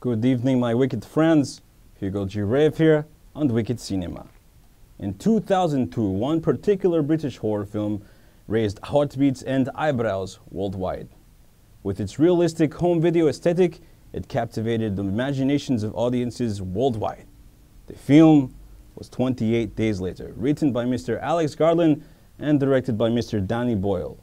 Good evening, my wicked friends. Hugo G. Rave here on Wicked Cinema. In 2002, one particular British horror film raised heartbeats and eyebrows worldwide. With its realistic home video aesthetic, it captivated the imaginations of audiences worldwide. The film was 28 Days Later, written by Mr. Alex Garland and directed by Mr. Danny Boyle.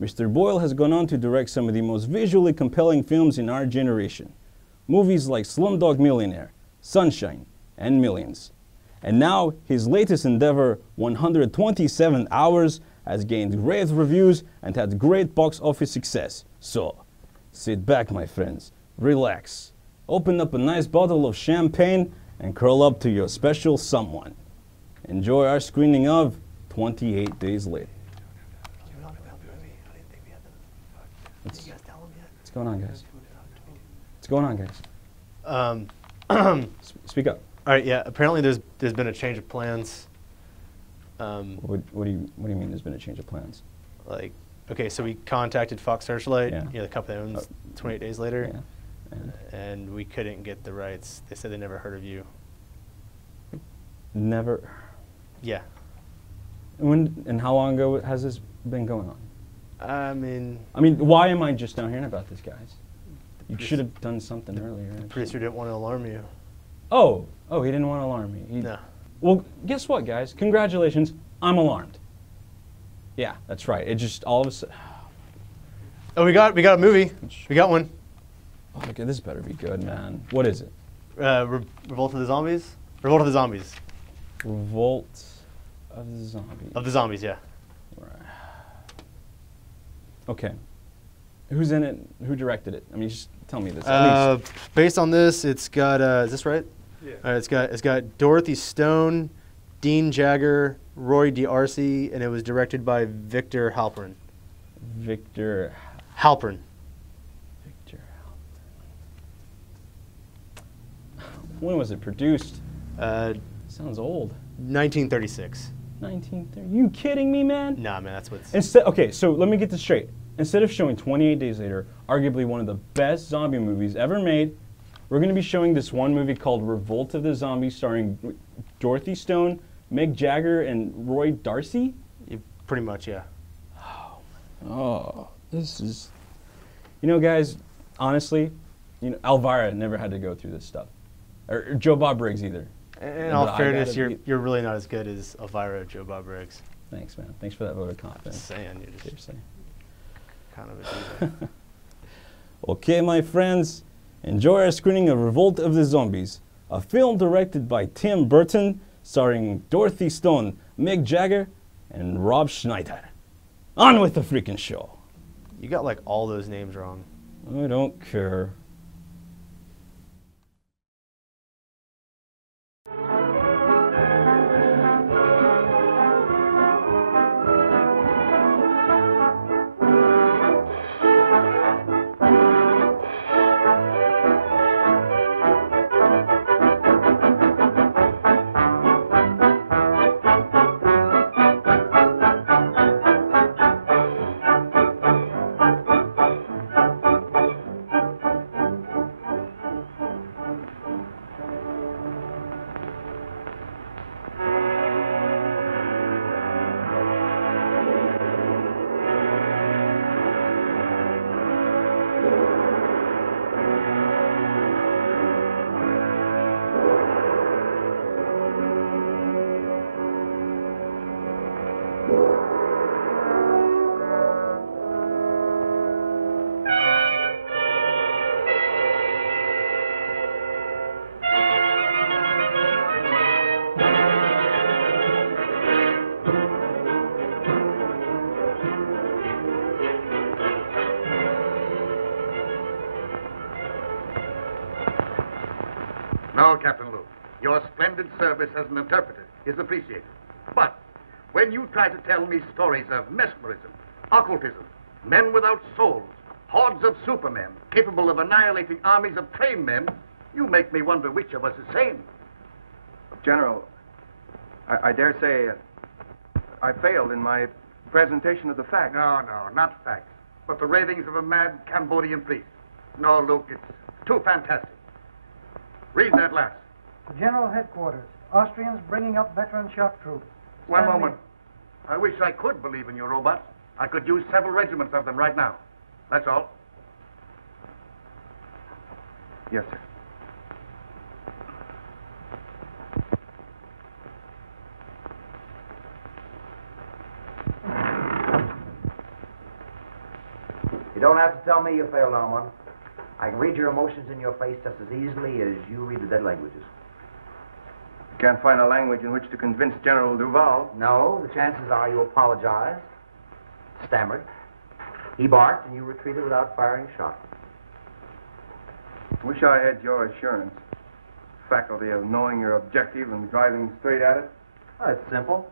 Mr. Boyle has gone on to direct some of the most visually compelling films in our generation. Movies like Slumdog Millionaire, Sunshine, and Millions. And now, his latest endeavor, 127 Hours, has gained great reviews and had great box office success. So, sit back, my friends, relax, open up a nice bottle of champagne, and curl up to your special someone. Enjoy our screening of 28 Days Later. What's going on, guys? What's going on, guys? Speak up. All right, yeah. Apparently, there's been a change of plans. What do you mean? There's been a change of plans? Like, okay, so we contacted Fox Searchlight, Yeah. the company that owns 28 Days Later, Yeah. and we couldn't get the rights. They said they never heard of you. Never. Yeah. When and how long ago has this been going on? I mean, Why am I just now hearing about this, guys? You should have done something earlier. the producer didn't want to alarm you. Oh, he didn't want to alarm me. No. Well, guess what, guys? Congratulations, I'm alarmed. Yeah, that's right. It just all of a sudden. Oh, we got a movie. We got one. Oh, okay, this better be good, man. What is it? Revolt of the Zombies. Revolt of the Zombies. Revolt of the Zombies. Of the Zombies, yeah. Right. Okay. Who's in it? Who directed it? Just tell me this. At least. Based on this, it's got. Is this right? Yeah. It's got Dorothy Stone, Dean Jagger, Roy D'Arcy, and it was directed by Victor Halpern. Victor Halpern. When was it produced? Uh, Sounds old. 1936. 1930. You kidding me, man? Nah, man, that's what's. Okay, so let me get this straight. Instead of showing 28 Days Later, arguably one of the best zombie movies ever made, we're going to be showing this one movie called Revolt of the Zombies, starring Dorothy Stone, Mick Jagger, and Roy D'Arcy? Pretty much, yeah. Oh, this is... guys, honestly, Elvira never had to go through this stuff. Or Joe Bob Briggs either. In all fairness, you're really not as good as Elvira or Joe Bob Briggs. Thanks, man. Thanks for that vote of confidence. Just saying, you're just Seriously. kind of a diva. Okay, my friends, enjoy our screening of Revolt of the Zombies, a film directed by Tim Burton, starring Dorothy Stone, Mick Jagger, and Rob Schneider. On with the freaking show. You got like all those names wrong. I don't care. No, Captain Luke. Your splendid service as an interpreter is appreciated. But when you try to tell me stories of mesmerism, occultism, men without souls, hordes of supermen capable of annihilating armies of trained men, you make me wonder which of us is sane. General, I dare say I failed in my presentation of the facts. No, not facts, but the ravings of a mad Cambodian priest. No, Luke, it's too fantastic. Read that last. To General Headquarters. Austrians bringing up veteran shock troops. One Stand moment. I wish I could believe in your robots. I could use several regiments of them right now. That's all. Yes, sir. You don't have to tell me you failed on one. I can read your emotions in your face just as easily as you read the dead languages. Can't find a language in which to convince General Duval. No, the chances are you apologized, stammered, he barked, and you retreated without firing a shot. Wish I had your assurance. Faculty of knowing your objective and driving straight at it. Well, it's simple.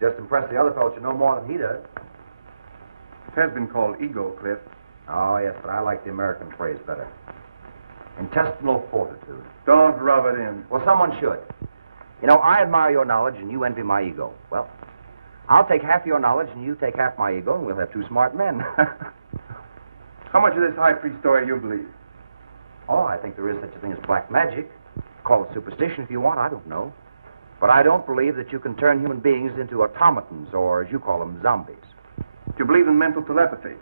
Just impress the other fellow you know more than he does. It has been called ego, Cliff. Oh, yes, but I like the American phrase better. Intestinal fortitude. Don't rub it in. Well, someone should. You know, I admire your knowledge and you envy my ego. Well, I'll take half your knowledge and you take half my ego and we'll have two smart men. How much of this high priest story you believe? Oh, I think there is such a thing as black magic. Call it superstition if you want, I don't know. But I don't believe that you can turn human beings into automatons or, as you call them, zombies. Do you believe in mental telepathy?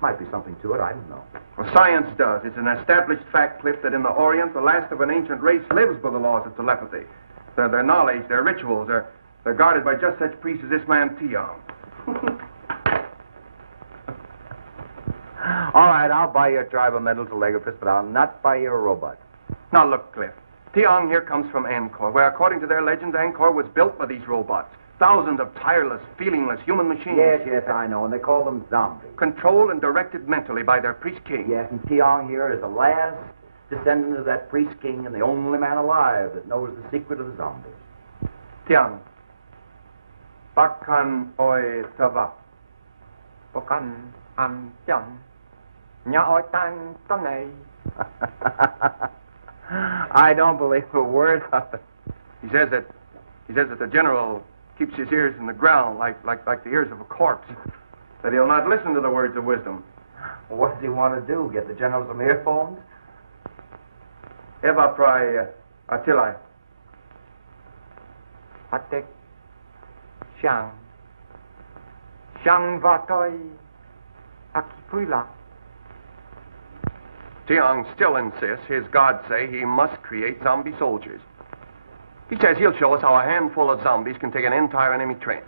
Might be something to it, I don't know. Well, science does. It's an established fact, Cliff, that in the Orient, the last of an ancient race lives by the laws of telepathy. Their knowledge, their rituals, they're guarded by just such priests as this man, Tiong. All right, I'll buy you a tribe of mental telegraphist, but I'll not buy you a robot. Now, look, Cliff. Tiong here comes from Angkor, where, according to their legends, Angkor was built by these robots. Thousands of tireless, feelingless human machines. Yes, I know, and they call them zombies. Controlled and directed mentally by their priest king. Yes, and Tiong here is the last descendant of that priest king and the only man alive that knows the secret of the zombies. Tiang. Bakan oi tava. Bakan am tiang. Nya oi tang tanei. I don't believe a word of it. He says that the general keeps his ears in the ground like the ears of a corpse. That he'll not listen to the words of wisdom. What does he want to do? Get the general some earphones? Eva prai Attila. Atek. Shang. Shang vatoi. Akipula. Tiong still insists his gods say he must create zombie soldiers. He says he'll show us how a handful of zombies can take an entire enemy trench.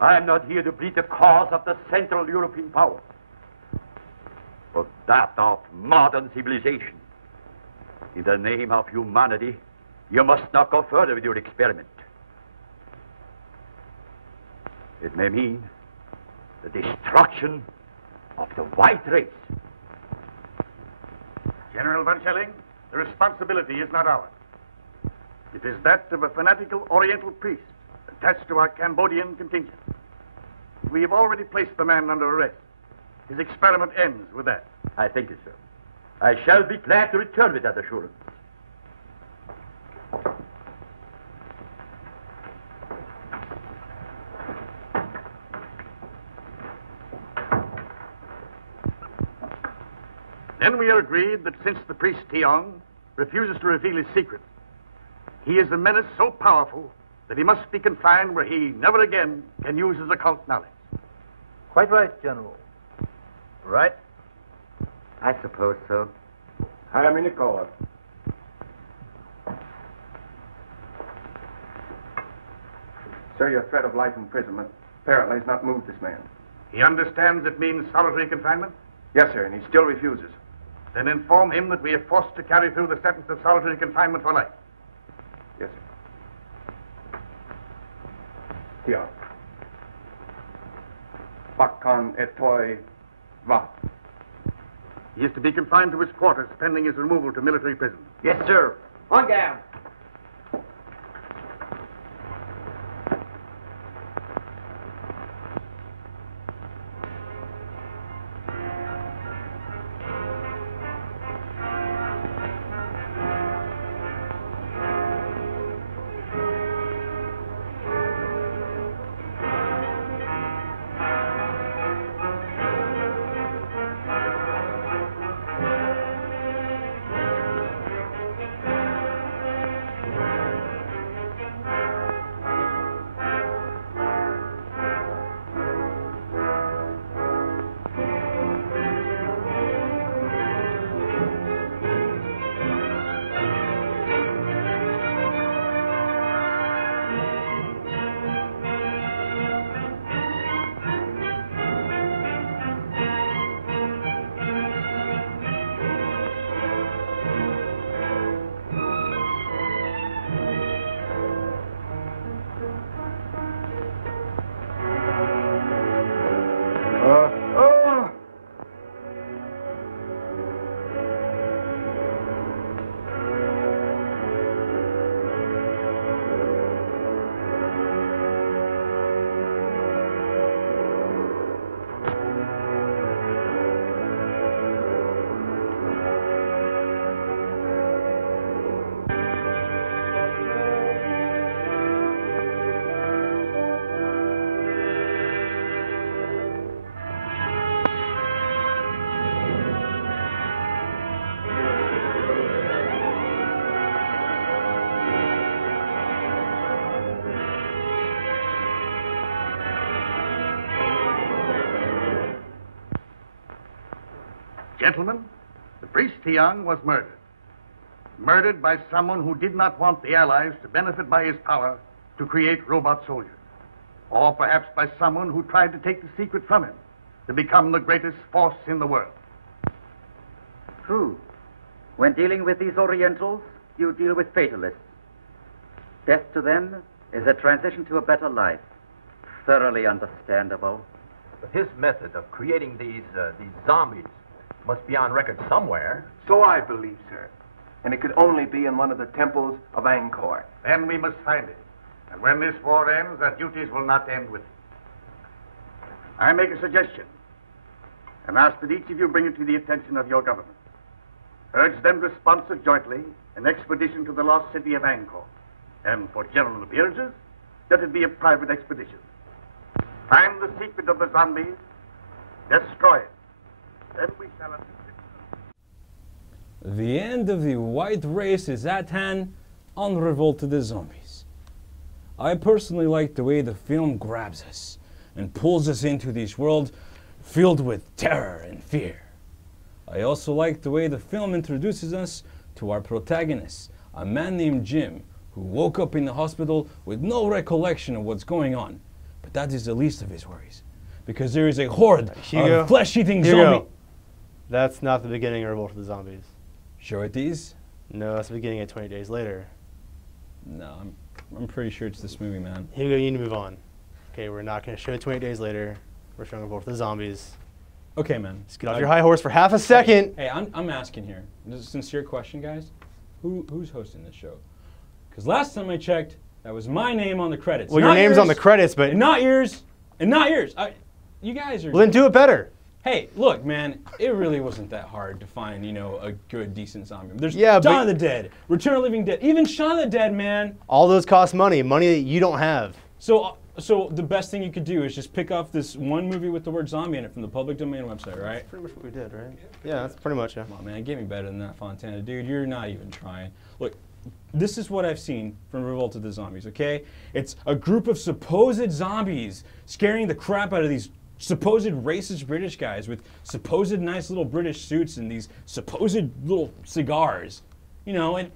I am not here to plead the cause of the Central European power, but that of modern civilization. In the name of humanity, you must not go further with your experiment. It may mean the destruction of the white race. General Von Schelling, the responsibility is not ours. It is that of a fanatical Oriental priest attached to our Cambodian contingent. We have already placed the man under arrest. His experiment ends with that. I thank you, sir. I shall be glad to return with that assurance. Then we are agreed that since the priest Tiong refuses to reveal his secret, he is a menace so powerful that he must be confined where he never again can use his occult knowledge. Quite right, General. Right? I suppose so. I am in the call. Sir, your threat of life imprisonment apparently has not moved this man. He understands it means solitary confinement? Yes, sir, and he still refuses. Then inform him that we are forced to carry through the sentence of solitary confinement for life. Yes, sir. Tion. Bakkan etoi va. He is to be confined to his quarters pending his removal to military prison. Yes, sir. On guard. Gentlemen, the priest Tiang was murdered. Murdered by someone who did not want the Allies to benefit by his power to create robot soldiers. Or perhaps by someone who tried to take the secret from him to become the greatest force in the world. True. When dealing with these Orientals, you deal with fatalists. Death to them is a transition to a better life. Thoroughly understandable. But his method of creating these zombies must be on record somewhere. So I believe, sir. And it could only be in one of the temples of Angkor. Then we must find it. And when this war ends, our duties will not end with it. I make a suggestion and ask that each of you bring it to the attention of your government. Urge them to sponsor jointly an expedition to the lost city of Angkor. And for general appearances, let it be a private expedition. Find the secret of the zombies, destroy it. Then we shall have... The end of the white race is at hand on Revolt of the Zombies. I personally like the way the film grabs us and pulls us into this world filled with terror and fear. I also like the way the film introduces us to our protagonist, a man named Jim, who woke up in the hospital with no recollection of what's going on. But that is the least of his worries, because there is a horde of flesh-eating zombie. That's not the beginning of Revolt of the Zombies. Sure it is? No, that's the beginning of 20 Days Later. No, I'm pretty sure it's this movie, man. Hugo, you need to move on. Okay, we're not going to show 20 Days Later. We're showing Revolt of the Zombies. Okay, man. Just get off your high horse for half a second. Hey, I'm asking here. This is a sincere question, guys. Who's hosting this show? Because last time I checked, that was my name on the credits. Well, your name's on the credits, but... And not yours. And not yours. You guys are... Well, then do it better. Hey, look, man, it really wasn't that hard to find, a good, decent zombie. There's Dawn of the Dead, Return of the Living Dead, even Shaun of the Dead, man. All those cost money that you don't have. So the best thing you could do is just pick up this one movie with the word zombie in it from the public domain website, right? That's pretty much what we did, right? Yeah, that's pretty much it. Come on, man, get me better than that, Fontana. Dude, you're not even trying. Look, this is what I've seen from Revolt of the Zombies, okay? It's a group of supposed zombies scaring the crap out of these supposed racist British guys with supposed nice little British suits and these supposed little cigars. And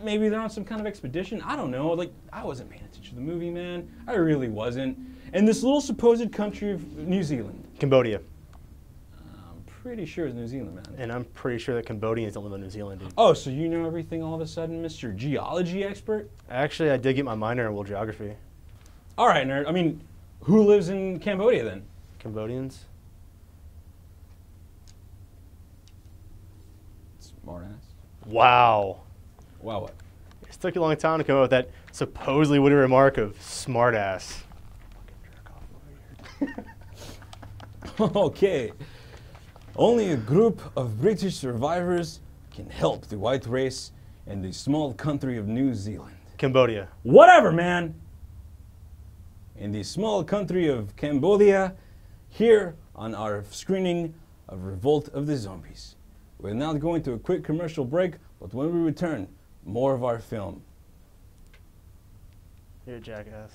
maybe they're on some kind of expedition. I don't know. Like, I wasn't paying attention to the movie, man. I really wasn't. And this little supposed country of New Zealand. Cambodia. I'm pretty sure it's New Zealand, man. And I'm pretty sure that Cambodians don't live in New Zealand, dude. Oh, so you know everything all of a sudden, Mr. Geology expert? Actually, I did get my minor in world geography. All right, nerd. I mean, who lives in Cambodia then? Cambodians? Smartass. Wow. Wow, what? It took you a long time to come up with that supposedly witty remark of smartass. Okay. Only a group of British survivors can help the white race in the small country of New Zealand. Cambodia. Whatever, man. In the small country of Cambodia, here on our screening of Revolt of the Zombies. We're now going to a quick commercial break, but when we return, more of our film. You're a jackass.